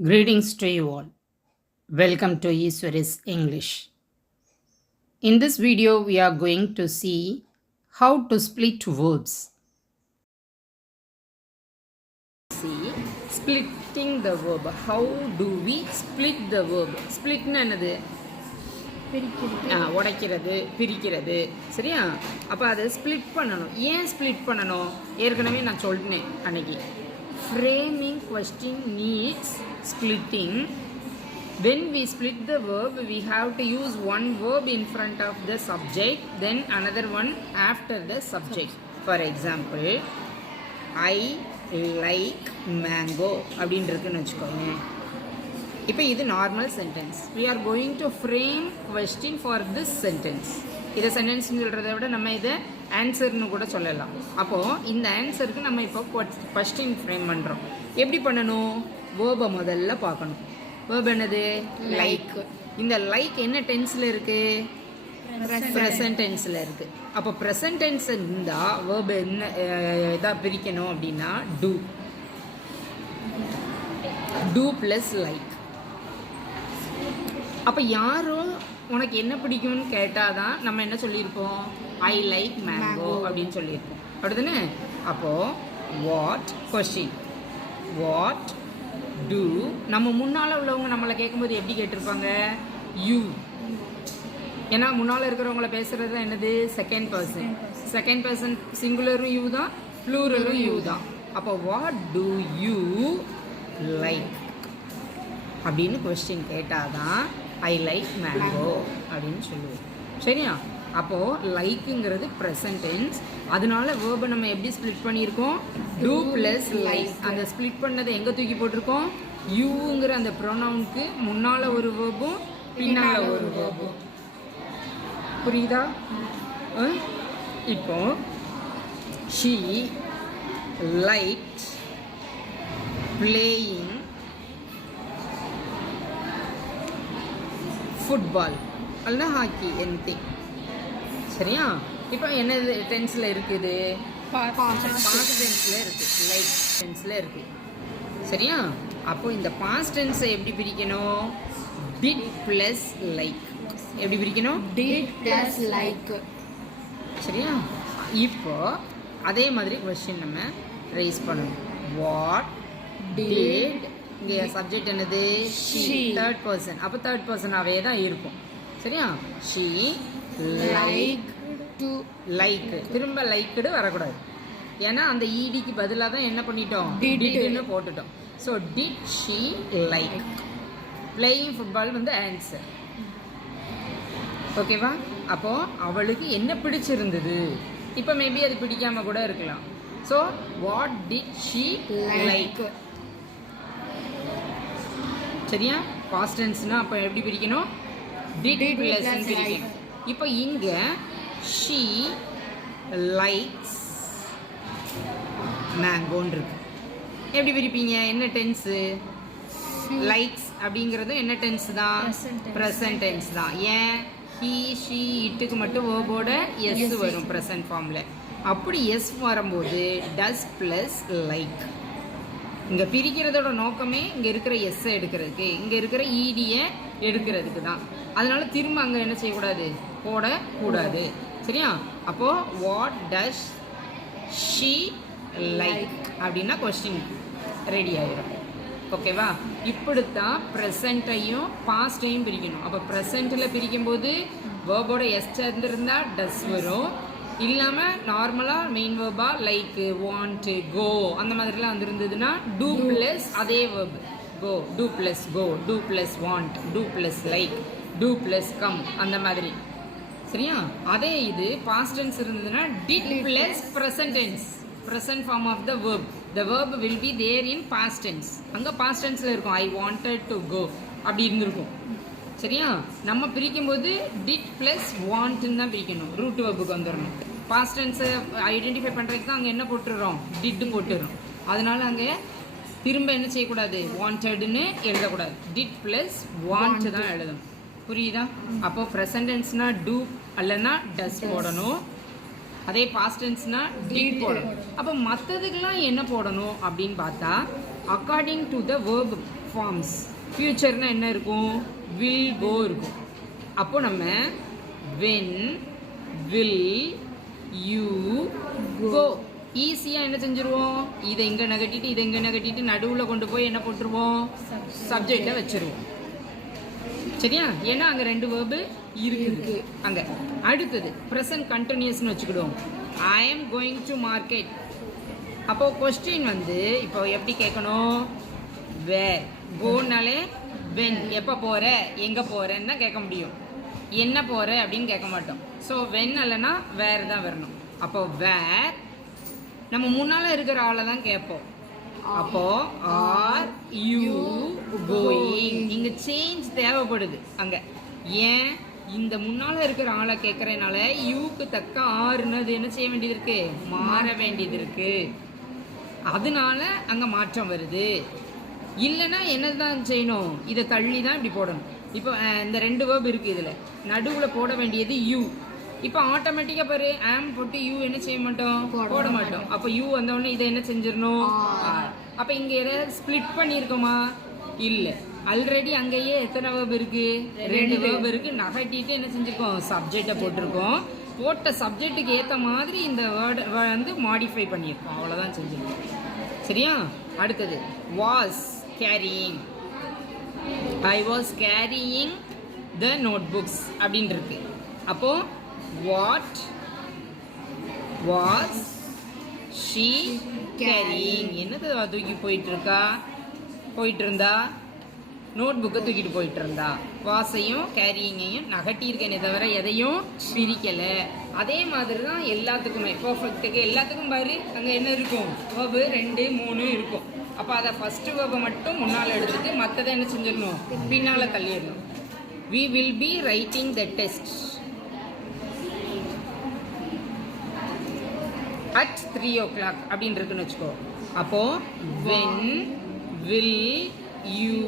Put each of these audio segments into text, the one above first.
Greetings to you all. Welcome to Iswaris English. In this video, we are going to see how to split verbs. See, splitting the verb. How do we split the verb? Split என்னது? உடைக்கிறது, பிரிக்கிறது. சரியா? அப்போ அதை split பண்ணணும். ஏன் split பண்ணணும்? ஏற்கனவே நான் சொல்லிட்டேன் அன்னைக்கு. Framing question needs splitting. When we split the verb, we have to use one verb in front of the subject, then another one after the subject. For example, I like mango அப்படின்னு இருக்குன்னு வச்சுக்கோங்க. இப்போ இது normal sentence. We are going to frame question for this sentence. இதை சென்டென்ஸ்னு சொல்கிறத விட நம்ம இதை ஆன்சர்னு கூட சொல்லலாம். அப்போது இந்த ஆன்சருக்கு நம்ம இப்போ கொஸ்டின் ஃப்ரேம் பண்ணுறோம். எப்படி பண்ணணும்? வேர்பை முதல்ல பார்க்கணும். வேர்ப் என்னது? லைக். இந்த லைக் என்ன டென்ஸில் இருக்குது? ப்ரெசன்ட் டென்ஸில் இருக்குது. அப்போ ப்ரெசன்ட் டென்ஸ் இருந்தால் வேர்ப் என்ன இதாக பிரிக்கணும் அப்படின்னா டூ ப்ளஸ் லைக். அப்போ யாரும் உனக்கு என்ன பிடிக்கும்னு கேட்டால் தான் நம்ம என்ன சொல்லியிருப்போம்? ஐ லைக் மேங்கோ அப்படின்னு சொல்லியிருப்போம். அப்படி தானே? அப்போது வாட் கொஸ்டின், வாட் டூ, நம்ம முன்னால் உள்ளவங்க நம்மளை கேட்கும்போது எப்படி கேட்டிருப்பாங்க? யூ. ஏன்னா முன்னால் இருக்கிறவங்கள பேசுகிறது தான் என்னது? Second person. செகண்ட் பர்சன் சிங்குலரும் யூ தான், ப்ளூரலும் யூ தான். அப்போ வாட் டூ யூ லைக் அப்படின்னு கொஸ்டின் கேட்டால் தான் ஐ லைக் மேங்கோ அப்படின்னு சொல்லுவோம். சரியா? அப்போது லைக்குங்கிறது ப்ரெசன்ட் டென்ஸ். அதனால வேர்பை நம்ம எப்படி ஸ்ப்ளிட் பண்ணியிருக்கோம்? Two plus like. அந்த ஸ்ப்ளிட் பண்ணதை எங்கே தூக்கி போட்டிருக்கோம்? யூங்கிற அந்த ப்ரொனவுனுக்கு முன்னால் ஒரு வேர்பும் பின்னால் ஒரு வேர்பும். புரியுதா? இப்போ ஷீ லைக்ட் பிளேயிங் ஃபுட்பால் அல்லனா ஹாக்கி எனிதிங். சரியா? இப்போ என்ன டென்ஸில் இருக்குது? பாஸ்ட் டென்ஸில் இருக்குது, லைக் டென்ஸில் இருக்குது. சரியா? அப்போ இந்த பாஸ்ட் டென்ஸை எப்படி பிரிக்கணும்? Did plus like. எப்படி பிரிக்கணும்? Did plus like. சரியா? இப்போ அதே மாதிரி கொஸ்டின் நம்ம ரைஸ் பண்ணணும். வாட் டிட், இங்கே சப்ஜெக்ட் என்னது? ஷீ. Third person. அப்போ தேர்ட் பர்சனாகவே தான் இருக்கும். சரியா? She like to like. திரும்ப லைக்குடு வரக்கூடாது. ஏன்னா அந்த ஈடிக்கு பதிலாக தான் என்ன பண்ணிட்டோம்? டிட்னு போட்டுட்டோம். So did she like playing football வந்து ஆன்சர். ஓகேவா? அப்போது அவளுக்கு என்ன பிடிச்சிருந்தது? இப்போ மேபி அது பிடிக்காம கூட இருக்கலாம். So what did she like. சரியா? பாஸ்ட் டென்ஸ்னா அப்போ எப்படி பிரிக்கணும்? டிட் ப்ளஸ் பிரிக்கணும். இப்போ இங்கே ஷீ லைக்ஸ் மேங்கோன்னு இருக்கு. எப்படி பிரிப்பீங்க? என்ன டென்ஸு? லைக்ஸ் அப்படிங்கிறதும் என்ன டென்ஸ் தான்? ப்ரெசன்ட் டென்ஸ் தான். ஏன்? ஹீ ஷீ இட்டுக்கு மட்டும் வேர்போட எஸ் வரும் ப்ரெசன்ட் ஃபார்மில். அப்படி எஸ் வரும்போது டஸ் ப்ளஸ் லைக். இங்கே பிரிக்கிறதோட நோக்கமே இங்கே இருக்கிற எஸ்ஸை எடுக்கிறதுக்கு, இங்கே இருக்கிற ஈடியை எடுக்கிறதுக்கு தான். அதனால திரும்ப அங்கே என்ன செய்யக்கூடாது? போடக்கூடாது. சரியா? அப்போது வாட் டஸ் ஷீ லைக் அப்படின்னா கொஸ்டின் ரெடி ஆகிடும். ஓகேவா? இப்படித்தான் ப்ரெசண்ட்டையும் பாஸ்ட்டையும் பிரிக்கணும். அப்போ ப்ரெசண்ட்டில் பிரிக்கும்போது வேர்போட எஸ் சேர்ந்துருந்தா டஸ் வரும். இல்லாமல் நார்மலாக மெயின் வேர்பாக லைக், வாண்ட், கோ அந்த மாதிரிலாம் வந்துருந்ததுன்னா டூ ப்ளஸ் அதே verb go, to plus go, to plus want, to plus like, to plus come அந்த மாதிரி. சரியா? அதே இது பாஸ்ட் டென்ஸ் இருந்ததுன்னா did plus present tense, present form of the verb. The verb will be there in past tense. அங்கே past டென்ஸில் இருக்கும் I wanted to go அப்படி இருந்திருக்கும். சரியா? நம்ம பிரிக்கும்போது டிட் ப்ளஸ் வாண்ட்னு தான் பிரிக்கணும். ரூட் வேர்புக்கு வந்துடணும். பாஸ்ட் டென்ஸை ஐடென்டிஃபை பண்ணுறதுக்கு தான் அங்கே என்ன போட்டுடுறோம்? டிட்டு போட்டுடுறோம். அதனால அங்கே திரும்ப என்ன செய்யக்கூடாது? வாண்டட்னு எழுதக்கூடாது. டிட் ப்ளஸ் வாண்ட் தான் எழுதணும். புரியுதா? அப்போ ப்ரெசன்ட் டென்ஸ்னா டூ அல்லனா டஸ் போடணும். அதே பாஸ்ட் டென்ஸ்னா டிட் போடணும். அப்போ மற்றதுக்கெல்லாம் என்ன போடணும் அப்படின்னு பார்த்தா according to the verb forms. ஃபியூச்சர்னா என்ன இருக்கும்? வில் கோ இருக்கும். அப்போ நம்ம when will you go ஈஸியாக என்ன செஞ்சுருவோம்? இதை இங்கே நகட்டிட்டு இதை இங்கே நகட்டிட்டு நடுவில் கொண்டு போய் என்ன போட்டுருவோம்? சப்ஜெக்டை வச்சுருவோம். சரியா? ஏன்னா அங்கே 2 வேர்பு இருக்குது அங்கே. அடுத்தது ப்ரெசன்ட் கண்டினியூஸ்னு வச்சுக்கிடுவோம். I am going to market. அப்போது கொஸ்டின் வந்து இப்போ எப்படி கேட்கணும்? வேர். கோனாலே வென். எப்போ போகிற, எங்கே போகிறேன்னு தான் கேட்க முடியும். என்ன போகிற அப்படின்னு கேட்க மாட்டோம். ஸோ வென் இல்லைன்னா வேர் தான் வரணும். அப்போ வேர் நம்ம முன்னால் இருக்கிற ஆளை தான் கேட்போம். அப்போ ஆர் யூ கோயிங். இங்கே சேஞ்ச் தேவைப்படுது அங்கே. ஏன்? இந்த முன்னால் இருக்கிற ஆளை கேட்குறதுனால யூக்கு தக்க ஆறுனது என்ன செய்ய வேண்டியது இருக்கு? மாற வேண்டியது இருக்கு. அதனால அங்கே மாற்றம் வருது. இல்லைன்னா என்னது தான் செய்யணும்? இதை தள்ளி தான் இப்படி போடணும். இப்போ இந்த 2 வேர்ப் இருக்குது. இதில் நடுவில் போட வேண்டியது யூ. இப்போ ஆட்டோமேட்டிக்காக பாரு ஆம் போட்டு யூ என்ன செய்ய மாட்டோம்? போட மாட்டோம். அப்போ யூ வந்தோடனே இதை என்ன செஞ்சிடணும்? அப்போ இங்கே எதாவது ஸ்ப்ளிட் பண்ணியிருக்கோமா? இல்லை. ஆல்ரெடி அங்கேயே எத்தனை வேர்ப் இருக்குது? 2 வேர்ப் இருக்குது. நகட்டிட்டு என்ன செஞ்சுருக்கோம்? சப்ஜெக்டை போட்டிருக்கோம். போட்ட சப்ஜெக்ட்டுக்கு ஏற்ற மாதிரி இந்த வேர்டை வந்து மாடிஃபை பண்ணியிருக்கோம். அவ்வளோதான் செஞ்சுருக்கோம். சரியா? அடுத்தது was carrying. I was carrying the notebooks அப்படின்னு இருக்கு. அப்போ வாட் வாஸ் ஷீ கேரியிங்? என்னது தூக்கி போயிட்டு இருந்தா? நோட் புக்கை தூக்கிட்டு போயிட்டு இருந்தா. வாசையும் கேரியிங்கையும் நகட்டியிருக்கேனே தவிர எதையும் பிரிக்கலை. அதே மாதிரி தான் எல்லாத்துக்குமே பர்ஃபெக்ட்டுக்கு எல்லாத்துக்கும் பாரு அங்கே என்ன இருக்கும்? வேர்பு 2 3 இருக்கும். அப்போ அதை ஃபஸ்ட்டு வேர்பை மட்டும் முன்னால் எடுத்துட்டு மற்றதை என்ன செஞ்சிடணும்? பின்னால் தள்ளிடணும். we will be writing the test at 3 o'clock அப்படின்னு இருக்குன்னு வச்சுக்கோ. அப்போது when will you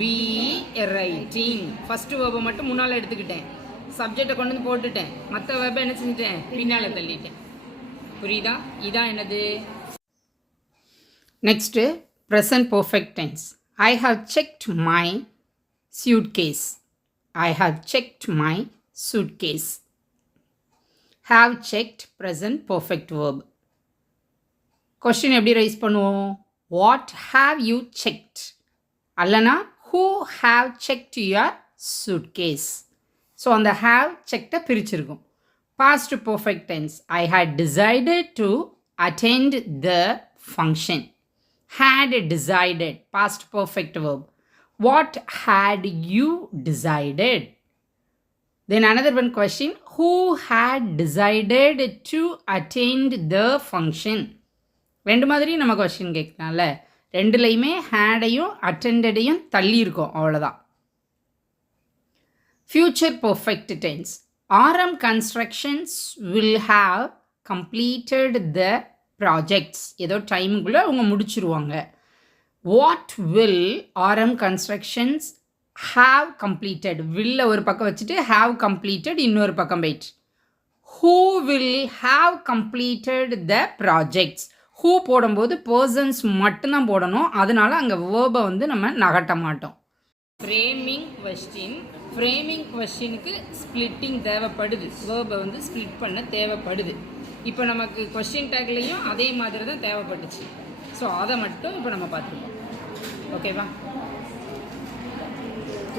be writing? First வேர்பை மட்டும் முன்னால் எடுத்துக்கிட்டேன். சப்ஜெக்டை கொண்டு வந்து போட்டுட்டேன். மற்ற வேர்பை என்ன செஞ்சுட்டேன்? பின்னால் தள்ளிட்டேன். புரியுதா? இதான் என்னது? Next present perfect tense. I have checked my suitcase. I have checked my suitcase. Have checked present perfect verb. Question எப்படி ரைஸ் பண்ணுவோம்? What have you checked? அல்லனா who have checked your suitcase? So அந்த have checked பிரிச்சிருக்கும். Past perfect tense. I had decided to attend the function. Had decided. Past perfect verb. What had you decided? Then another one question. Who had decided to attend the function? 2 மாதிரி நம்ம question கேட்கலாம்ல. 2லையுமே ஹேடையும் அட்டெண்டடையும் தள்ளி இருக்கோம். அவ்வளோதான். Future perfect tense. RM Constructions will have completed the projects. ஏதோ டைமுக்குள்ளே அவங்க முடிச்சிருவாங்க. What will RM Constructions have completed? will ஒரு பக்கம் வச்சுட்டு have completed இன்னொரு பக்கம் போயிட்டு. Who will have completed the projects? Who போடும்போது persons மட்டும்தான் போடணும். அதனால அங்கே வேர்பை வந்து நம்ம நகட்ட மாட்டோம். Framing question. ஃப்ரேமிங் கொஸ்டினுக்கு ஸ்ப்ளிட்டிங் தேவைப்படுது. வேர்பை வந்து ஸ்ப்ளிட் பண்ண தேவைப்படுது. இப்போ நமக்கு கொஸ்டின் டேக்லேயும் அதே மாதிரி தான் தேவைப்பட்டுச்சு. ஸோ அதை மட்டும் இப்போ நம்ம பார்த்துருக்கோம். ஓகேவா?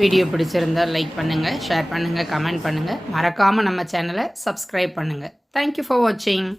வீடியோ பிடிச்சிருந்தால் லைக் பண்ணுங்கள், ஷேர் பண்ணுங்கள், கமெண்ட் பண்ணுங்கள். மறக்காமல் நம்ம சேனலை சப்ஸ்கிரைப் பண்ணுங்கள். தேங்க்யூ ஃபார் வாட்சிங்.